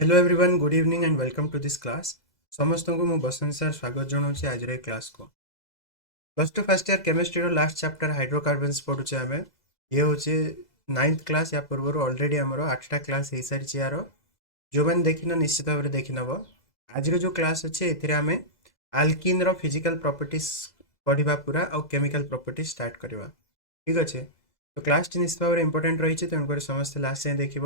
Hello everyone, good evening and welcome to this class. समस्त को मु बसंत सर स्वागत जनाऊँ आज क्लास को। Plus two first year chemistry last chapter hydrocarbons पढ़ुचे आम। ये हूँ 9th क्लास। या पूर्व ऑलरेडी आमर 8टा क्लास हो सारी यार। जो मैंने देखिन निश्चित भाव में देखिनब। आज जो क्लास अच्छे ये आम आल्किन रो फिजिकल प्रॉपर्टीज पढ़ा पूरा और केमिकल प्रॉपर्टीज स्टार्ट करवा। ठीक अच्छे, तो क्लास टी निश्चित भाव में इंपोर्टेंट रही है, तेणुक समस्त लास्ट जाए देख।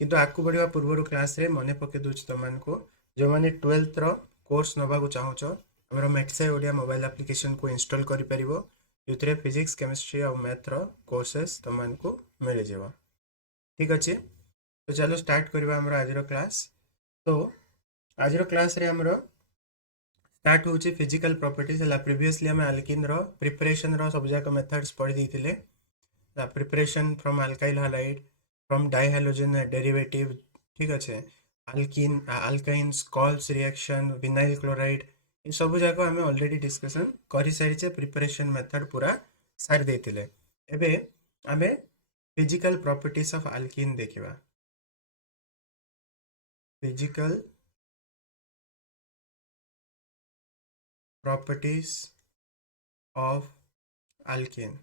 किंतु आकु बढ़िया पूर्व क्लास रे मन पके दूची तुमको जो मैंने 12th रो कोर्स नवा चाहूच आम मेट्साई ओडिया मोबाइल एप्लिकेशन को इंस्टॉल कर जो फिजिक्स केमिस्ट्री और मैथ रो कोर्सेस तुमको मिल जाव। ठीक अच्छे, तो चलो स्टार्ट करवा आज क्लास। तो आज क्लास रे हमरो स्टार्ट होची फिजिकल प्रॉपर्टीज है। प्रीवियसली आम आल्किन रो प्रिपरेशन रो सब जाक मेथड्स पढ़ी देथिले। Preparation from alkyl halide, from dihalogen derivative. ठीक अच्छे, alkene alkynes Kolbe's reaction vinyl chloride ये सब जाक आम ऑलरेडी डिस्कशन कर सारी। प्रिपरेशन मेथड पूरा सारी देथिले। एबे आमे फिजिकल प्रॉपर्टीज ऑफ अल्किन देखिबा। Physical properties of alkene,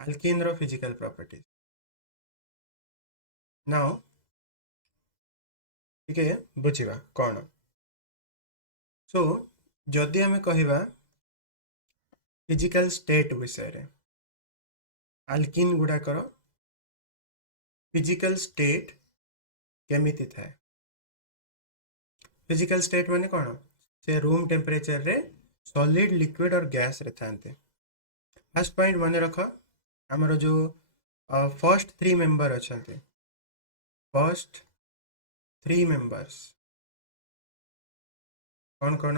alkene रो फिजिकल प्रॉपर्टीज नाउ। ठीक है, बुझिबा कौन। सो जदि आमे कहिबा फिजिकल स्टेट विषय रे, अल्किन गुड़ाकर फिजिकल स्टेट केमिति थाए। फिजिकल स्टेट माने कौन, से रूम टेम्परेचर रे सॉलिड लिक्विड और गैस रे थांते। फर्स्ट पॉइंट मन रख, आमर जो फर्स्ट 3 मेंबर अच्छा, फर्स्ट 3 मेंबर्स कौन कौन,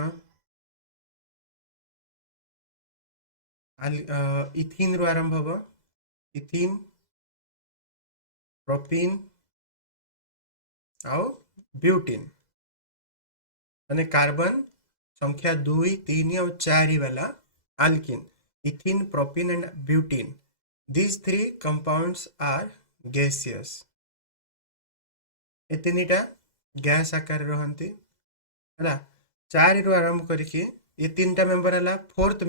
इथिन रु आरंभ हम, इथिन, प्रोपिन आउ ब्यूटिन। माने कार्बन संख्या 2, 3 और 4 वाला alkene, ethene, propene and butene. These 3 compounds are gaseous। ये तीनटा गैस आकार रहती है। 4 रु आरंभ करके ये 3टा मेंबर है। फोर्थ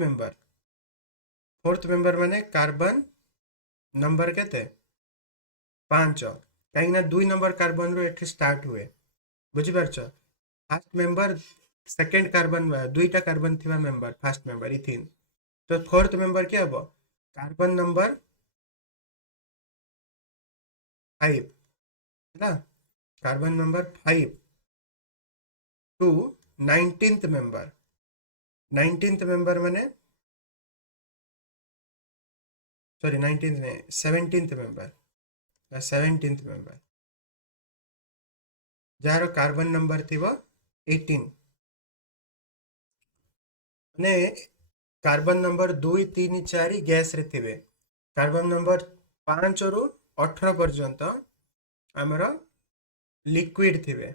मेंबर माने कार्बन नंबर केते 5, कहीं 2 नंबर कार्बन रो एठी स्टार्ट हुए। बुझिपारछ, फर्स्ट मेंबर सेकंड कार्बन 2टा कार्बन थिबा मेंबर फर्स्ट मेंबर इथिन। तो फोर्थ मेंबर क्या हम, कार्बन नंबर 5 है, carbon number 5 to 19th member. 19th member माने सॉरी 19th नहीं 17th मेंबर, 17th मेंबर जार कार्बन नंबर थी 18। ने कार्बन नंबर 2, 3, 4 गैस रे थिबे। कार्बन नंबर 5 रु 18 पर्यंत आमर लिक्विड थिबे।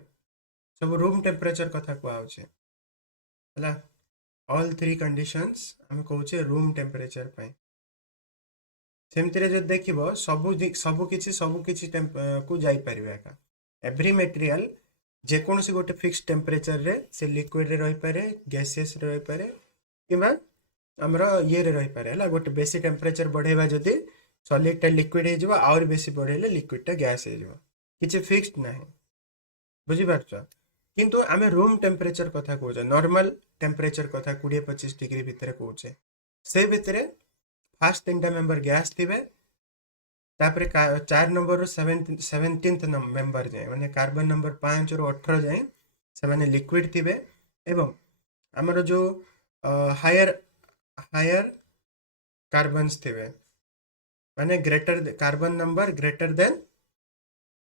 सब रूम टेम्परेचर कथा कुआउछे हला। ऑल 3 कंडीशंस हम कहूचे रूम टेम्परेचर पे। सेमती जो देखिबो सबु किछि को जाई परिबे एका। एवरी मटेरियल जेकोसी गोटे फिक्स टेम्परेचर रे से लिक्विड रे रही पारे, गैसियस रे रही पारे, किंबा हमर ये रे रही पारे हला। गोटे बेसी टेम्परेचर बढ़ेबा जदी सॉलिड टा लिक्विड हे जिवो, और बेसी बढ़ेले लिक्विड टा गैस हे जिवो। किछि फिक्स्ड नाही, बुझी पारछ। किंतु आमे रूम टेम्परेचर कथा कहूचे, नॉर्मल टेम्परेचर कथा 20-25 डिग्री भितर कहूचे। से भितर फर्स्ट 3टा मेंबर गैस थिबे, तापरे 4 नंबर रु 17th मेंबर जाए माने कार्बन नंबर 5 रु 18 जाए से माने लिक्विड थिबे। एवं हमर जो हायर कार्बन्स थिबे माने greater carbon number greater than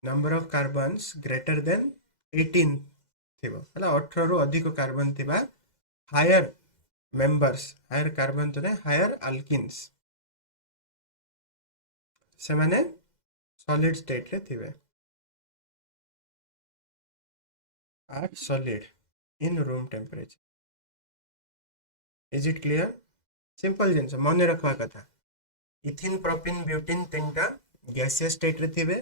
number of carbons greater than 18 थिबो हला। 18 रु अधिक कार्बन थिबा हायर मेंबर्स, हायर कार्बन तो ने हायर अल्किन्स, से माने सॉलिड स्टेट रे थिबे, are solid in room temperature. Is it clear? Simple जिनस मन रखवा कथा। इथिन, प्रोपिन, ब्यूटिन 3टा गैसियस स्टेट रे थिबे।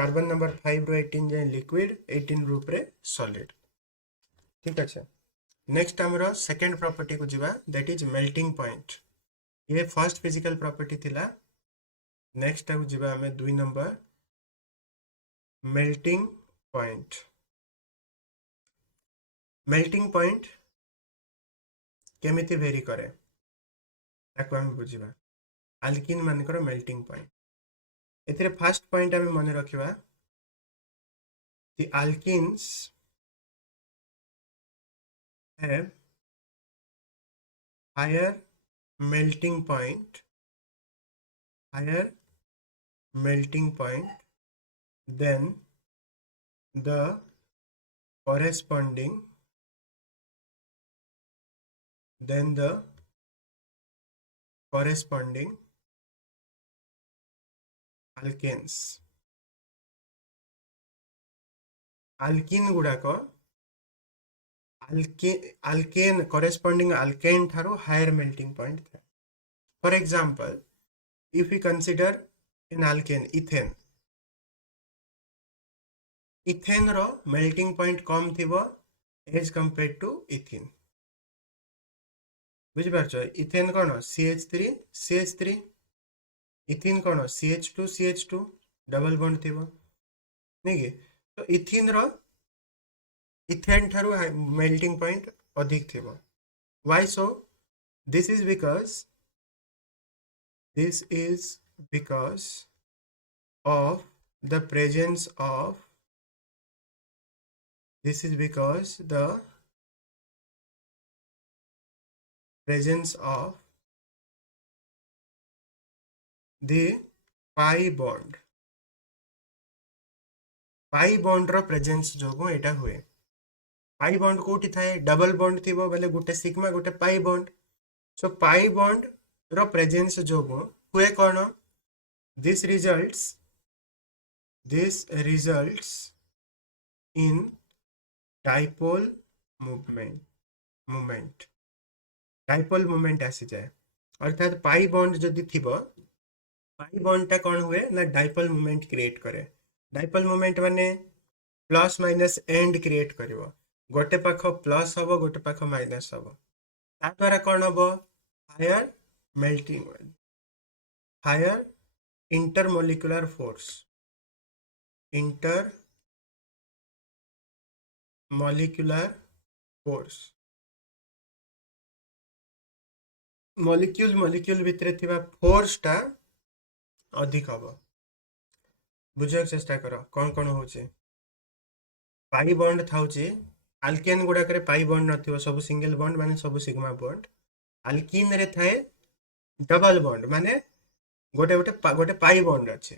कार्बन नंबर 5 रू 18 जाए लिक्विड 18 रूप रे सॉलिड ठीक अच्छे नेक्स्ट हमरो सेकंड प्रॉपर्टी को जीवा दैट इज मेल्टिंग पॉइंट ये फर्स्ट फिजिकल प्रॉपर्टी थिला नेक्स्ट को जीवा हमें 2 नंबर मेल्टिंग पॉइंट केमिति वेरी करे ताको हम बुझिबा अल्किन मानकर मेल्टिंग पॉइंट एथिरे फर्स्ट पॉइंट हमें मन रखिबा the alkenes have higher melting point than the corresponding alkanes alkene गुड़ाक alkane corresponding alkane थारो higher melting point था for example if we consider an alkane ethane रो melting point कम थिबो as compared to ethene बुझी पारछो ethane कोन CH3 ethene कोन CH2 डबल बॉन्ड थिबो नै कि तो इथिन रो इथेन थारु मेल्टिंग पॉइंट अधिक थिबो why so this is because of the presence of this is because the presence of the pi bond रो प्रेजेंस जोगो एटा हुए पाई बॉन्ड कोठी थाए डबल बॉन्ड थिबो बेले गुटे सिग्मा गुटे pi bond so pi bond रो प्रेजेंस जोगो हुए कोन this results in dipole movement आसी जाए अर्थात पाई बॉन्ड जदि थिबो पाई बॉन्ड टा कोन हुए ना डाइपोल मूवमेंट क्रिएट करे डाइपोल मूवमेंट माने प्लस माइनस एंड क्रिएट करिवो गोटे पाख प्लस हबो गोटे पाख माइनस हबो ता द्वारा कोन हबो हायर इंटरमोलिकुलर फोर्स मॉलिक्यूल भितरे थिबा फोर्स टा अधिक हबो बुझक चेष्टा करो कौन होचे पाई बॉन्ड थाउचे अल्केन गुडा करे पाई बॉन्ड नथिबो सब सिंगल बॉन्ड माने सब सिग्मा बॉन्ड अल्कीन रे थाए डबल बॉन्ड माने गोटे पाई बॉन्ड अच्छे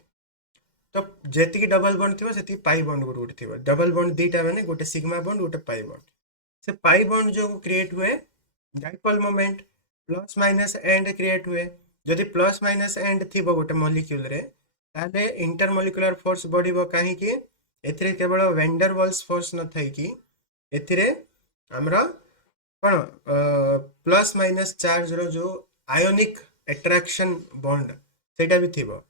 तो जेतिकी डबल बॉन्ड थिबो सेति पाई बॉन्ड गोटे थिबो डबल बॉन्ड दीटा माने गोटे सिग्मा बॉन्ड गोटे पाई बॉन्ड से पाई बॉन्ड जो क्रिएट हुए dipole moment plus minus and create हुए जदि प्लस माइनस एंड थिबो गोटे मॉलिक्यूल रे ताले इंटरमोलिकुलर फोर्स बढ़िबो काहे कि एथिरे केवल वेंडर वाल्स फोर्स न थाई कि एथिरे हमरा कोन प्लस माइनस चार्ज रो जो आयोनिक अट्रैक्शन बॉन्ड सेटा भी थिबो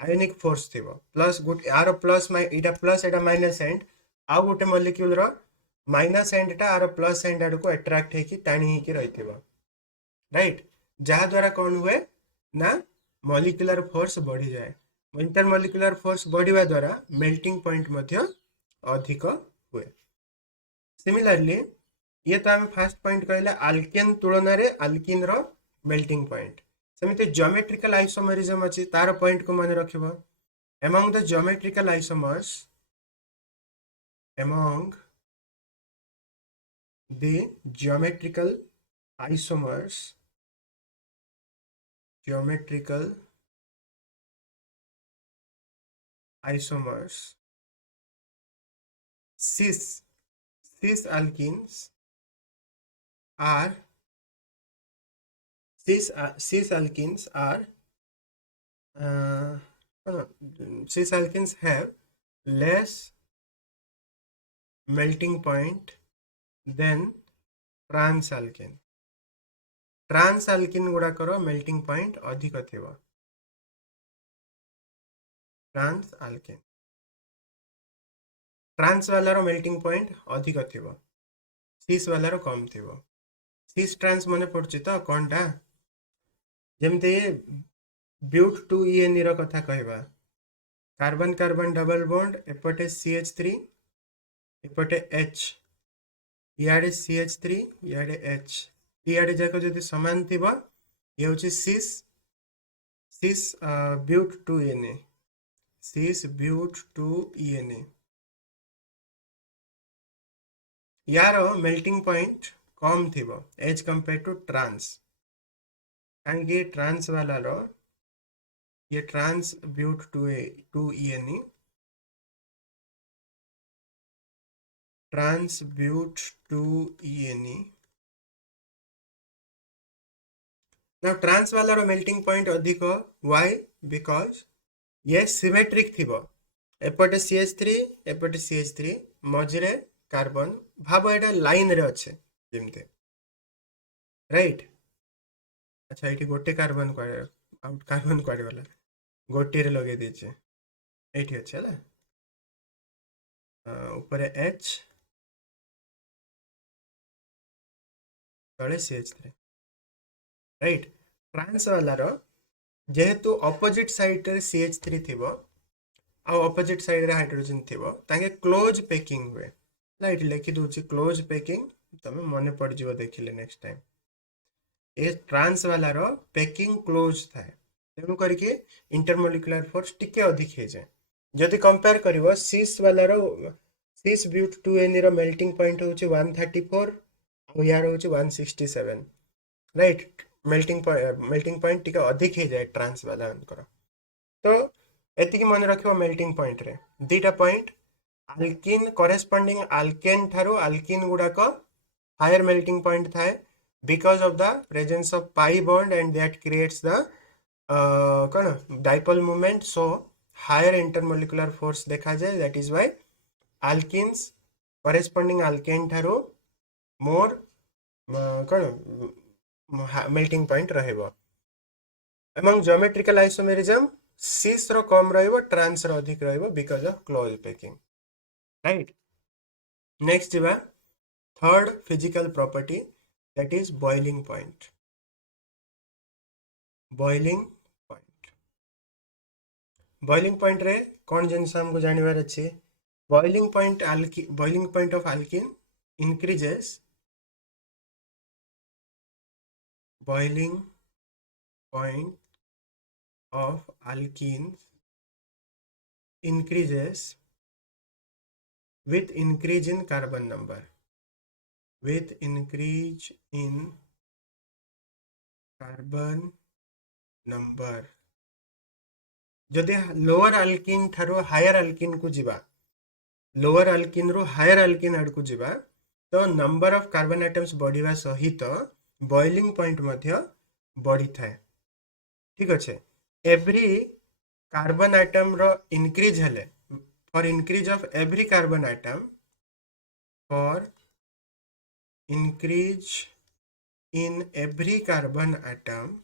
आयोनिक फोर्स थिबो प्लस गुट आरो प्लस इटा प्लस एटा माइनस एंड आ गोटे मॉलिक्यूल रो माइनस एंड टा आरो प्लस एंड आड़ को अट्रैक्ट है कि टाणी ही कि रहिथिबो राइट जहाँ द्वारा कौन हुए ना मॉलिक्यूलर फोर्स बढ़ी जाए इंटरमॉलिक्यूलर फोर्स बढ़िया द्वारा मेल्टिंग पॉइंट मध्य अधिक हुए सिमिलरली ये तो हम फर्स्ट पॉइंट कहले अल्केन तुलना रे अल्किन रो मेल्टिंग पॉइंट सेमिते ज्योमेट्रिकल आइसोमरिज्म अछि तार पॉइंट को मन रखिबो among the geometrical isomers cis alkenes are cis alkenes have less melting point than trans alkene गुड़ा करो melting point अधिक थिबो trans alkene ट्रांस वाला मेल्टिंग पॉइंट अधिक थिबो, सीस वाला कम थिबो। सीस ट्रांस मने पड़छि तो कोनटा जेमते ब्यूट टू इएन रो कथा कहबा, कार्बन कार्बन डबल बॉन्ड एपटे CH3 एपटे H, इयाडे CH3 इयाडे H, इयाडे जाको जदि समान थिबा ये होछि cis cis but two ene, cis but two ene. यार मेल्टिंग पॉइंट कम थिबो एज कंपेयर टू ट्रांस, कांगे ट्रांस वाला रो ये trans but two ene, trans but two ene. now trans वाला रो मेल्टिंग पॉइंट अधिक, व्हाई बिकॉज ये सिमेट्रिक थिबो, एपटे CH3 एपटे CH3 मझिरे कार्बन, भाव एटा लाइन रे अच्छे जेमते, राइट। अच्छा ये गोटे कार्बन आउट कार्बन कुआडे वाला गोटे रे लगे दीचे, एठी अच्छे हला ऊपर H तले CH3, राइट। ट्रांस वाला रो जेहेतु ऑपोजिट साइड रे CH3 थिबो आ ऑपोजिट साइड रे हाइड्रोजन थिबो, ताके क्लोज पैकिंग हुए, लाइट लिखि दूची क्लोज पैकिंग, तमे मने पड़ जिवो देखिले नेक्स्ट टाइम। ए ट्रांस वाला रो पैकिंग क्लोज थाए, तेणु करके इंटरमोलिकुलर फोर्स टिके अधिक हे जाए। जदि कंपेयर करिवो सीस वाला रो, सीस ब्यूट 2n रो मेल्टिंग पॉइंट होची 134 और यार होची 167, राइट। मेल्टिंग पॉइंट टिके अधिक हे जाए ट्रांस वाला अंकर। तो एतिकी मन रखिबो मेल्टिंग पॉइंट रे दीटा पॉइंट, अल्किन कॉरेस्पोंडिंग अल्केन थारो अल्किन गुडा को हायर मेल्टिंग पॉइंट थाए because of the presence of pi bond and that creates the कौन dipole moment, so higher intermolecular force देखा जाए, that is why alkenes corresponding alkane थारो more कौन melting point रहेबो। among geometrical isomerism cis रो कम रहेबो, trans रो अधिक रहेबो because of close packing, right। next जिबा third physical property, that is boiling point। boiling point, boiling point रे कौन जिनस हमको जानवर अच्छे, boiling point of alkene increases, boiling point of alkenes increases with increase in carbon number, with increase in carbon number। जदि lower alkene थारो higher alkene को जिबा, lower alkene रो higher alkene आड़ को जिबा, तो नंबर ऑफ कार्बन एटम्स बढ़िवा सहित boiling point मध्य बढ़ी थाए, ठीक अच्छे। एवरी कार्बन एटम रो इंक्रीज हेले, for increase of every carbon atom, for increase in every carbon atom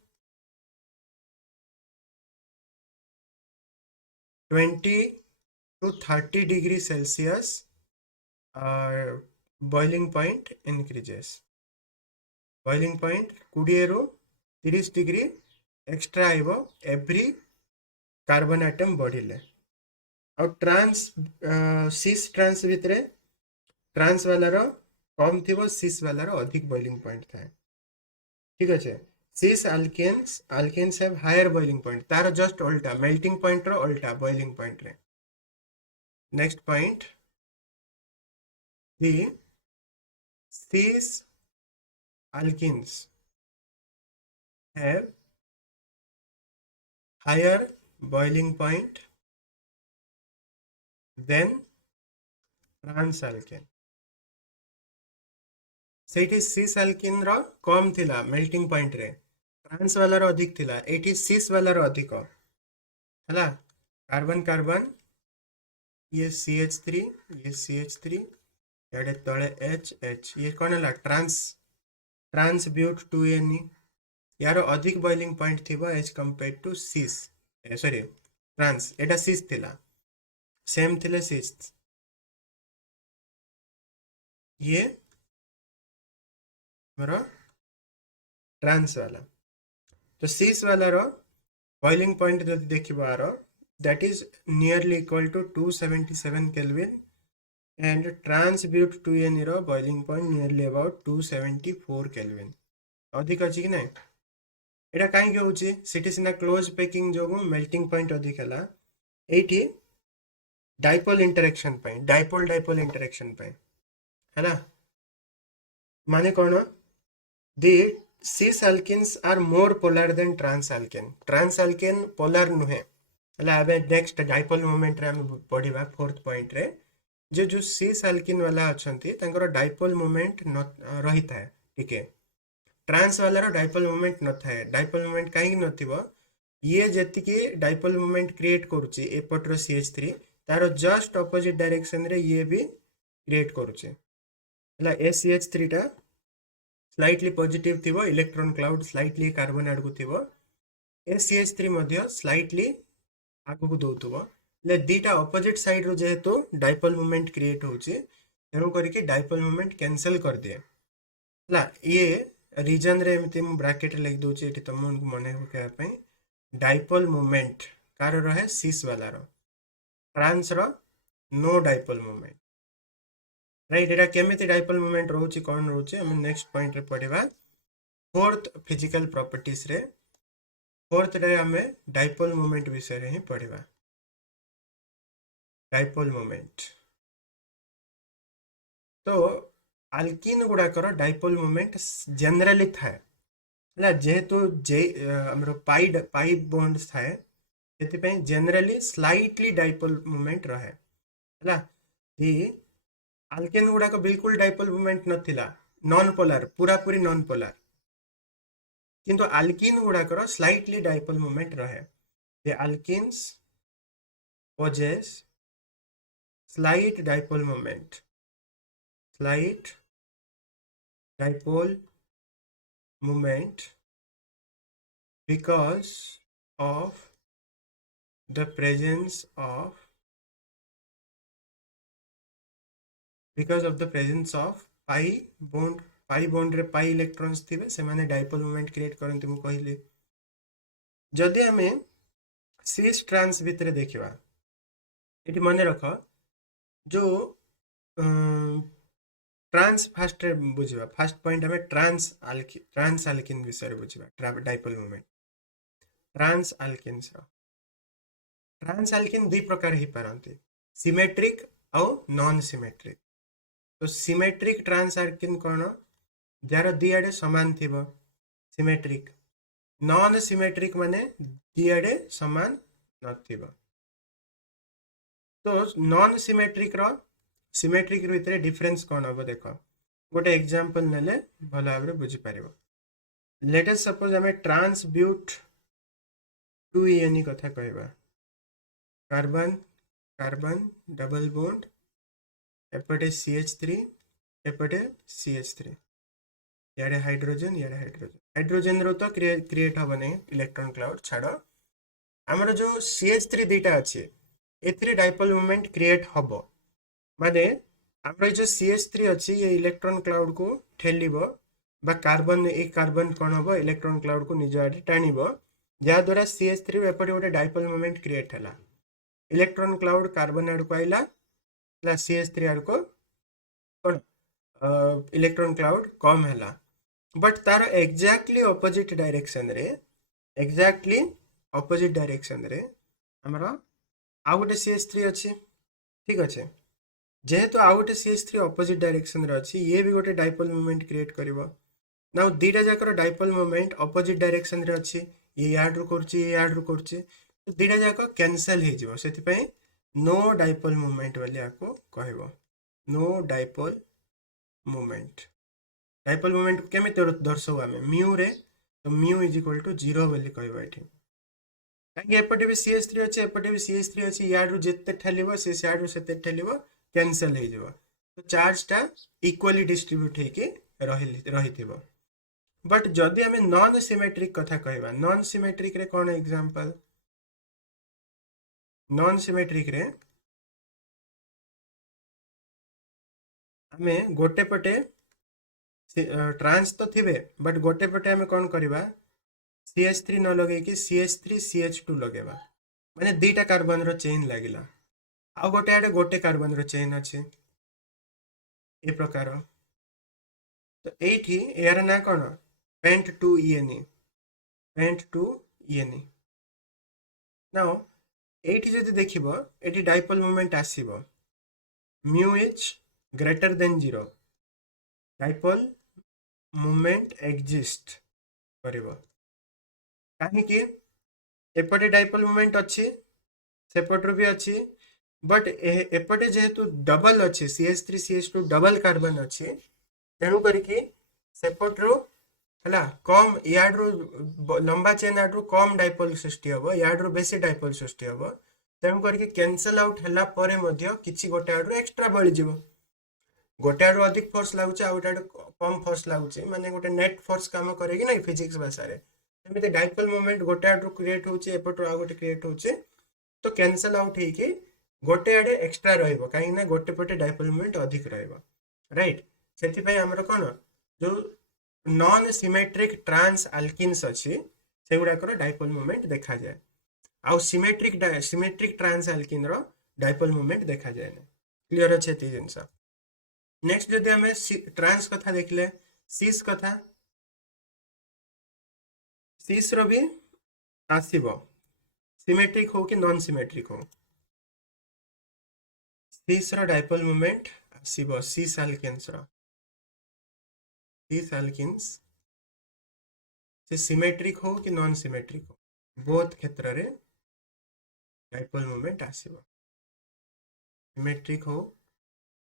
20 to 30 degree Celsius boiling point increases। boiling point 20 ରୁ 30 डिग्री एक्स्ट्रा आइबो every carbon atom बढ़िले। और trans सीस trans भितरे trans वाला रो कम थिबो, सीस वाला रो अधिक boiling point थाए, ठीक अच्छे। सीस alkenes have higher boiling point, तार जस्ट उल्टा मेल्टिंग पॉइंट रो उल्टा बॉइलिंग पॉइंट रे। Next point, the cis alkenes have higher boiling point than trans alkene। Sethi cis alkene रो कम थिला मेल्टिंग पॉइंट रे, ट्रांस वाला रो अधिक थिला, एठी cis वाला रो अधिक हला। कार्बन कार्बन ये CH3 ये CH3 याडे तळे H ये कौन है ट्रांस ब्यूट 2n, यार अधिक बॉइलिंग पॉइंट थिबो as compare to cis, sorry trans एटा सीस थिला, सेम थिले सीस, ये मोर ट्रांस वाला तो सीस वाला रो बॉइलिंग पॉइंट जब देखिबो आर that is nearly equal to 277 kelvin and trans but 2n रो boiling point nearly about 274 kelvin अधिक अछि कि नै एटा काहे होउची सिटी सिना क्लोज पैकिंग जोगु मेल्टिंग पॉइंट अधिक हला एठी डाइपोल इंटरेक्शन पे डाइपोल डाइपोल इंटरेक्शन पे है ना माने कोन दी cis alkenes are more polar than trans alkane polar नुहे हला अबे नेक्स्ट डाइपोल मोमेंट रे हम पढिबा फोर्थ पॉइंट रे जे जो cis alkene वाला अछंती तांकर डाइपोल मोमेंट न रहिता है ठीक है ट्रांस वाला रो डाइपोल मोमेंट न थाए डाइपोल मोमेंट काहे नथिबो ये जति के डाइपोल मोमेंट क्रिएट करूची एपट रो CH3 तारो जस्ट ऑपोजिट डायरेक्शन रे ये भी क्रिएट करूची हला ACH3 टा स्लाइटली पॉजिटिव थिबो इलेक्ट्रॉन क्लाउड स्लाइटली कार्बन आडकु थिबो ACH3 मध्ये स्लाइटली आगु को दउथबो ले दीटा ऑपोजिट साइड रो जेहेतु डाइपोल मोमेंट क्रिएट होची तेनु करिके डाइपोल मोमेंट कैंसिल कर दिए हला ये रीजन रे एमति मु ब्रैकेट लिख दोची एठी तम मने होके पे डाइपोल मोमेंट कार रहे सिस वाला रो ट्रांस रो नो डाइपोल मोमेंट राइट एटा केमिति डाइपोल मोमेंट रहउची कोन रहउची हम नेक्स्ट पॉइंट रे पढिबा फोर्थ फिजिकल प्रॉपर्टीज रे फोर्थ रे हमें डाइपोल मोमेंट विषय रे ही पढिबा डाइपोल मोमेंट तो अल्किन गुडा कर डाइपोल मोमेंट जनरली थाए हला जेहेतु जे हमरो पाई बॉन्ड्स थाए सेति पे जनरली स्लाइटली डाइपोल मोमेंट रहे हला दी अल्केन गुडा को बिल्कुल डाइपोल मोमेंट नथिला नॉन पोलर पूरा पूरी नॉन पोलर किंतु अल्किन गुडा कर स्लाइटली डाइपोल मोमेंट रहे the alkenes possess slight dipole moment because of the presence of pi bond रे pi इलेक्ट्रॉन्स थिबे से माने डाइपोल मोमेंट क्रिएट करंती मु कहिली जदि हमें सिस ट्रांस भितरे देखिबा एटी मने रख जो ट्रांस फास्ट रे बुझिबा फर्स्ट पॉइंट हमें ट्रांस अल्किन विषय बुझिबा डाइपोल मोमेंट ट्रांस अल्किन दि प्रकार ही पारंती सिमेट्रिक और नॉन सिमेट्रिक तो सिमेट्रिक ट्रांस अल्किन कोन जार दि आडे समान थिबो सिमेट्रिक नॉन सिमेट्रिक माने दि आडे समान नथिबो तो नॉन सिमेट्रिक रो सिमेट्रिक भितर डिफरेंस कोन हबो देखो गोटे एग्जांपल नेले भलो भाबरे बुझी पारिबो लेट अस सपोज हमें ट्रांस ब्यूट 2en कथा कहबा कार्बन कार्बन डबल बॉन्ड एपटे CH3 एपटे CH3 यारे हाइड्रोजन हाइड्रोजन रो तो क्रिएट हबो नै इलेक्ट्रॉन क्लाउड छाड़ो हमर जो CH3 दीटा अछि एथरे डाइपोल मोमेंट क्रिएट हबो माने हमर जो CH3 अछि ये इलेक्ट्रॉन क्लाउड को ठेलिबो बा कार्बन एक कार्बन कोन हबो इलेक्ट्रॉन क्लाउड को निज आडे टाणिबो जा द्वारा CH3 एपटे गोटे डाइपोल मोमेंट क्रिएट हला इलेक्ट्रॉन क्लाउड कार्बन आड को आइला प्लस CH3 आड को कोन इलेक्ट्रॉन क्लाउड कम हला बट तार एग्जैक्टली ऑपोजिट डायरेक्शन रे हमरा आ गोटे CH3 अछि ठीक अछि जेहेतु आ गोटे CH3 ऑपोजिट डायरेक्शन रे अछि ये भी गोटे डाइपोल मोमेंट क्रिएट करिवो नाउ दीटा जाकर डाइपोल मोमेंट ऑपोजिट डायरेक्शन रे अछि ये याड रो करछि ये याड रो करछि तो दीटा जाकर कैंसिल हे जिवो सेति पई नो डाइपोल मोमेंट वाली आको कहबो नो डाइपोल मोमेंट केमे दर्शाऊ आमे म्यू रे तो म्यू इज इक्वल टू 0 बोली कहबो एठी काहे एपटे भी CH3 अछि एपटे भी CH3 अछि याड रो जत्ते ठलिबो से याड रो सेते ठलिबो कैंसिल हे जिवो तो चार्ज टा इक्वली डिस्ट्रीब्यूट हे के रहिथिबो बट जदि हमें नॉन सिमेट्रिक कथा कहबा नॉन सिमेट्रिक रे कोन एग्जांपल नॉन सिमेट्रिक रे आमे गोटे पटे ट्रांस तो थिबे बट गोटे पटे आमे कोन करबा CH3 न लगे कि CH3 CH2 लगेबा माने दीटा कार्बन रो चेन लागिला आ गोटे आडे गोटे कार्बन रो चेन अछि ए प्रकार तो एठी यार ना कोन pent two ENE pent two ENE now एठी जदि देखिबो एठी डाइपोल मोमेंट आसीबो mu is greater than 0 dipole moment exist करिवो काहे कि एपटे डाइपोल मोमेंट अछि सेपटर भी अछि बट एपटे जेहेतु डबल अछि CH3 CH2 डबल कार्बन अछि तेणु करिकी सेपटरो हला कम याड्रो लंबा चेन याड्रो कम डाइपोल सृष्टि हबो याड्रो बेसी डाइपोल सृष्टि हबो तेणु करिकी कैंसल आउट हला परे मध्ये किछि गोटे आड्रो एक्स्ट्रा बळि जिवो गोटे आड्रो अधिक फोर्स लागुचे आ गोटे आड्रो कम फोर्स लागुचे माने गोटे नेट फोर्स काम करे कि नै फिजिक्स भाषा रे एमिते डाइपोल मोमेंट गोटे आड्रो क्रिएट होचे एपटो आ गोटे क्रिएट होचे तो कैंसल आउट हेकी गोटे आडे एक्स्ट्रा रहइबो काहे ना गोटे पटे डाइपोल मोमेंट अधिक रहइबो राइट सेति पय हमर कोन जो नॉन सिमेट्रिक ट्रांस अल्किन्स अछि सेगुडाकर डाइपोल मोमेंट देखा जाय आउ सिमेट्रिक ट्रांस अल्किन रो डाइपोल मोमेंट देखा जाय नै क्लियर अछि ती जिंस नेक्स्ट जदि हमें ट्रांस कथा देखले सिस कथा सिस रो भी आसीबो सिमेट्रिक हो कि नॉन सिमेट्रिक हो सिस रो डाइपोल मोमेंट आसीबो सिस अल्किन्स रो सिस अल्किन्स से सिमेट्रिक हो कि नॉन सिमेट्रिक हो बोथ क्षेत्र रे डाइपोल मोमेंट आसीबो सिमेट्रिक हो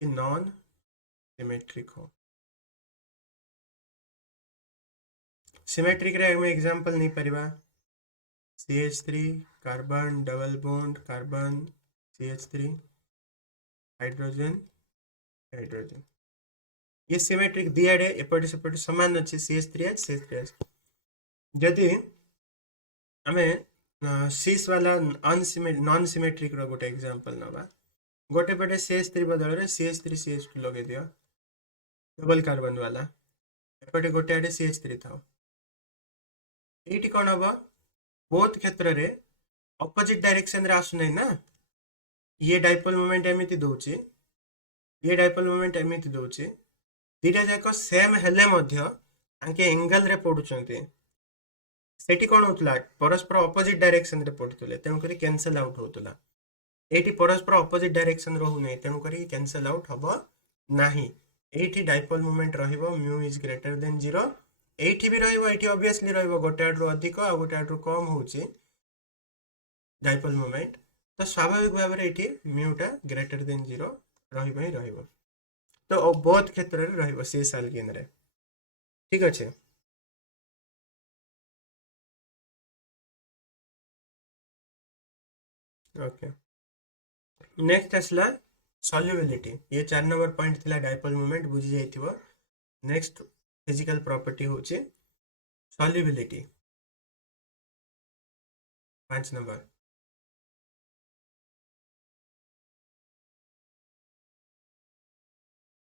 कि नॉन सिमेट्रिक हो सिमेट्रिक रे हम एग्जांपल नहीं परिबा CH3 carbon double bond carbon CH3 hydrogen hydrogen ये सिमेट्रिक दियाडे एपटे सेपटे समान अछि CH3H CH3H जदि हमें सिस वाला नॉन सिमेट्रिक रो गोटे एग्जांपल नबा गोटे पटे CH3 बदल रे CH3 CH2 लगे दियो डबल कार्बन वाला एपटे गोटे आडे CH3 थाओ एठी कोन हबो बोथ क्षेत्र रे ऑपोजिट डायरेक्शन रे आसु नै ना ये डाइपोल मोमेंट एमिति दोची ये डाइपोल मोमेंट एमिति दोची दीटा जाको सेम हेले मध्य आके एंगल रे पडुचंती सेठी कोन होतला परस्पर ऑपोजिट डायरेक्शन रे पडुतले तेनु करी कैंसल आउट होतला एठी परस्पर ऑपोजिट डायरेक्शन रहू नै तेनु करी कैंसल आउट हबो नाही एठी डाइपोल मोमेंट रहिबो म्यू इज ग्रेटर देन 0 एठी भी रहिबो एठी ऑब्वियसली रहिबो गोटे आडरो अधिक आ गोटे आडरो कम होची डाइपोल मोमेंट तो स्वाभाविक भाव रे एठी म्यूटा ग्रेटर देन 0 रहिबो ही रहिबो तो बोथ क्षेत्र रे रहिबो सिस अल्किन रे ठीक अछि ओके नेक्स्ट असला सॉल्युबिलिटी ये 4 नंबर पॉइंट थिला डाइपोल मोमेंट बुझी जाइथिबो नेक्स्ट फिजिकल प्रॉपर्टी होची सॉल्युबिलिटी 5 नंबर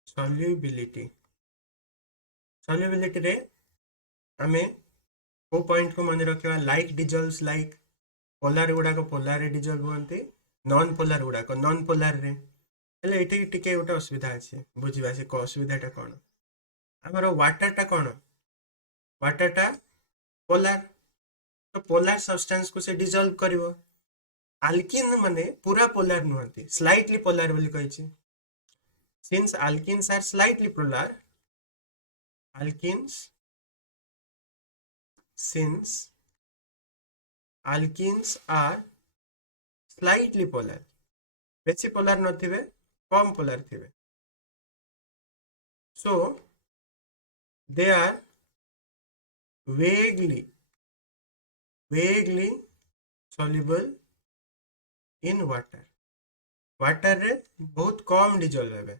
सॉल्युबिलिटी सॉल्युबिलिटी रे हमें को पॉइंट को मन रखिबा लाइक डिजॉल्व्स लाइक पोलर गुडा को पोलर रे डिजॉल्व होंती नॉन पोलर गुडा को नॉन पोलर रे हेले एठी टिके गोटे असुविधा अछि बुझिबा से को असुविधाटा कोन हमर वाटरटा कोन वाटरटा पोलर तो पोलर सब्सटेंस को से डिजॉल्व करिवो अल्किन माने पूरा पोलर नुहंती स्लाइटली पोलर बोली कहै छी since alkenes are slightly polar alkenes since alkenes are slightly polar बेसी पोलर नथिबे कम पोलर थिबे so they are vaguely soluble in water रे बहुत कम डिजॉल्व हेबे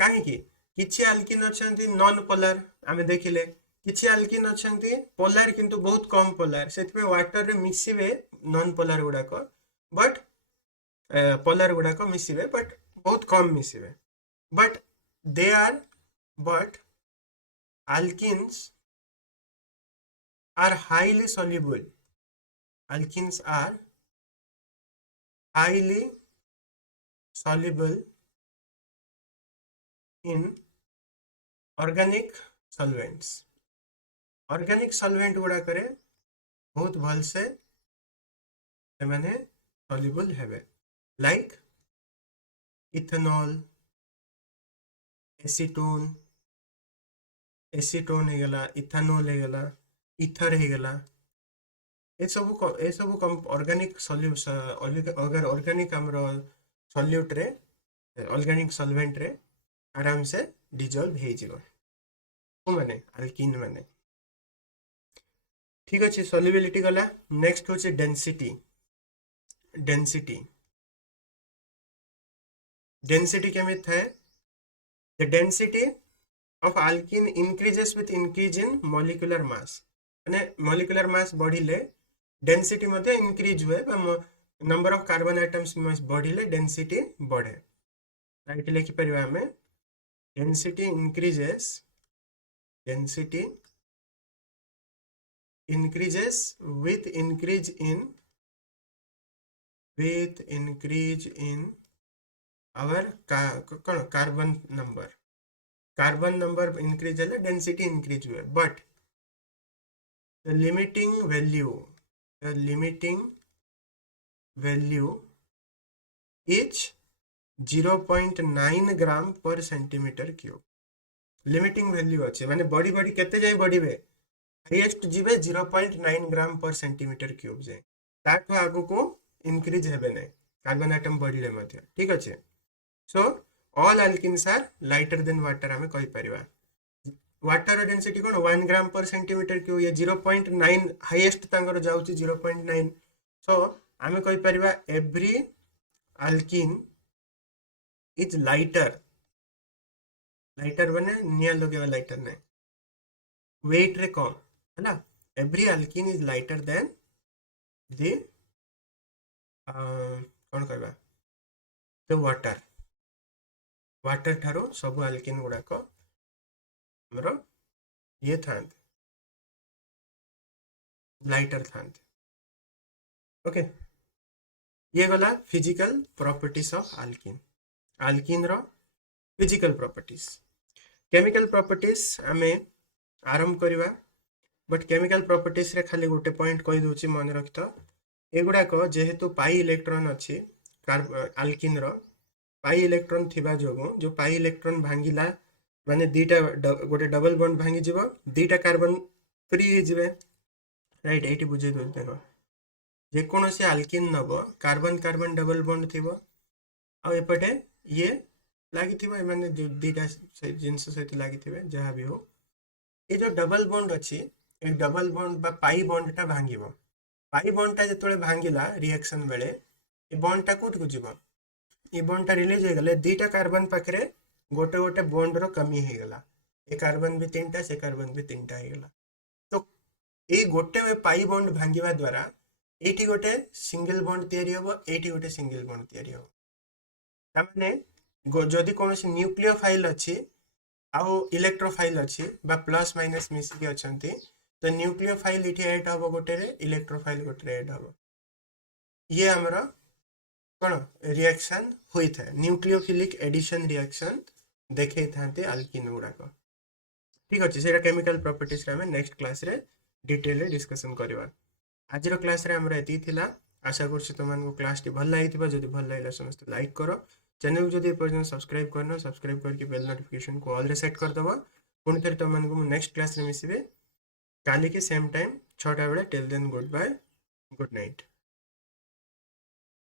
काहे कि किछि अल्किन अछंती नॉन पोलर आमे देखिले किछि अल्किन अछंती पोलर किंतु बहुत कम पोलर सेतबे वाटर रे मिसिबे नॉन पोलर गुडा को बट पोलर गुडा को मिसिबे बट बहुत कम मिसिबे but they are, but alkenes are highly soluble. Alkenes are highly soluble in organic solvents. Organic solvent गुड़ा करे बहुत भल से मैंने soluble है, like इथेनॉल, एसीटोन, एसीटोन है गला, इथेनॉल है गला, इथर है गला, ये सब ऑर्गेनिक सॉल्यूशन अगर ऑर्गेनिक हमरो सॉल्यूट रे ऑर्गेनिक सॉल्वेंट रे आराम से डिजॉल्व हे जिवो माने अल्किन माने। ठीक अच्छे सॉल्युबिलिटी गला। नेक्स्ट होचे डेंसिटी। डेंसिटी डेंसिटी केमित थाए? The density of alkene increases with increase in molecular mass, माने मॉलिक्यूलर मास बढ़िले डेंसिटी मध्ये इंक्रीज हुए, नंबर ऑफ कार्बन आइटम्स बढ़िले डेंसिटी बढ़े। राइट लिखि परिबा हमें density increases with increase in our carbon number increase है, density increase हुए, but the limiting value is 0.9 ग्राम पर सेंटीमीटर क्यूब। लिमिटिंग वैल्यू अच्छे माने बड़ी बड़ी केते जाय बढ़िबे, हाईएस्ट जीवे 0.9 ग्राम पर सेंटीमीटर क्यूब जाए, ताठो आगु को इंक्रीज हेबे नै कार्बन आइटम बढ़िले मध्ये। ठीक अच्छे। So all alkenes are lighter than water हमें कहि परिबा। वाटर डेंसिटी कोन 1 ग्राम पर सेंटीमीटर क्यूब, ये 0.9 हाईएस्ट तांगर जाउची 0.9। सो हमें कहि परिबा एवरी अल्किन इज लाइटर बने निया लगे लाइटर ने वेट रे कम है ना। Every alkene is lighter than the कौन कहबा द वाटर ठारो सब अल्किन गुड़ा को हमरो ये थांत लाइटर थांत। ओके, ये गला physical properties of alkene. Alkene रो फिजिकल प्रॉपर्टीज। केमिकल प्रॉपर्टीज आमे आरंभ करवा, बट केमिकल प्रॉपर्टीज रे खाली गोटे पॉइंट कहि दोची मन रखितो। एगुडा को जेहेतु पाई इलेक्ट्रॉन अछि अल्किन रो, पाई इलेक्ट्रॉन थिबा जोगो जो पाई इलेक्ट्रॉन भांगिला माने दीटा गोटे डबल बॉन्ड भांगी जीवो, दीटा कार्बन फ्री हो जिवे। राइट, एटी बुझे दो देखो जे कोनोसी अल्किन नबो कार्बन कार्बन डबल बॉन्ड थिबो आ एपटे ये लागी माने दीटा जिनस सहित लागी जहाँ भी हो, ये जो डबल बॉन्ड अच्छी ये डबल बॉन्ड बा पाई बॉन्ड टा भांगिबो। पाई बॉन्ड टा जेतोले भांगिला रिएक्शन बेले ये बॉन्ड टा कोठ को जीवो, ये बॉन्ड टा रिलीज हो गले दीटा कार्बन पाखरे गोटे गोटे बॉन्ड रो कमी हो गला, ए कार्बन भी तीनटा से कार्बन भी तीनटा हो गला। तो ये गोटे पाई बॉन्ड भांगिबा द्वारा एटी गोटे सिंगल बॉन्ड तयारी होबो, एटी गोटे सिंगल बॉन्ड तयारी होबो। तामाने जदि कौन न्यूक्लियोफाइल अच्छी आउ इलेक्ट्रोफाइल अच्छी बा प्लस माइनस मिसिकी अच्छी, तो न्यूक्लियोफाइल इठी ऐड हम गोटे रे, इलेक्ट्रोफाइल गोटे ऐड हम। ये हमरा कौन रिएक्शन हुई था, न्यूक्लियोफिलिक एडिशन रिएक्शन देखे थांते अल्किन गुड़ाक। ठीक अच्छे, से केमिकल प्रॉपर्टीज रे हमें नेक्स्ट क्लास रे डिटेल रे डिस्कशन करवा। आज रो क्लास रे हमरा एती थिला। आशा करछि तुमको क्लास टी भल लागिथिबा। जदि भल लागला समस्त लाइक करो, चैनल को जदि पर्यटन सब्सक्राइब करना, सब्सक्राइब करके बेल नोटिफिकेशन को ऑल रे सेट कर दबा। पुणी थे तुमको नेक्स्ट क्लास रे मिसिबे काली के सेम टाइम 6टा बेले। Till then good bye, good night.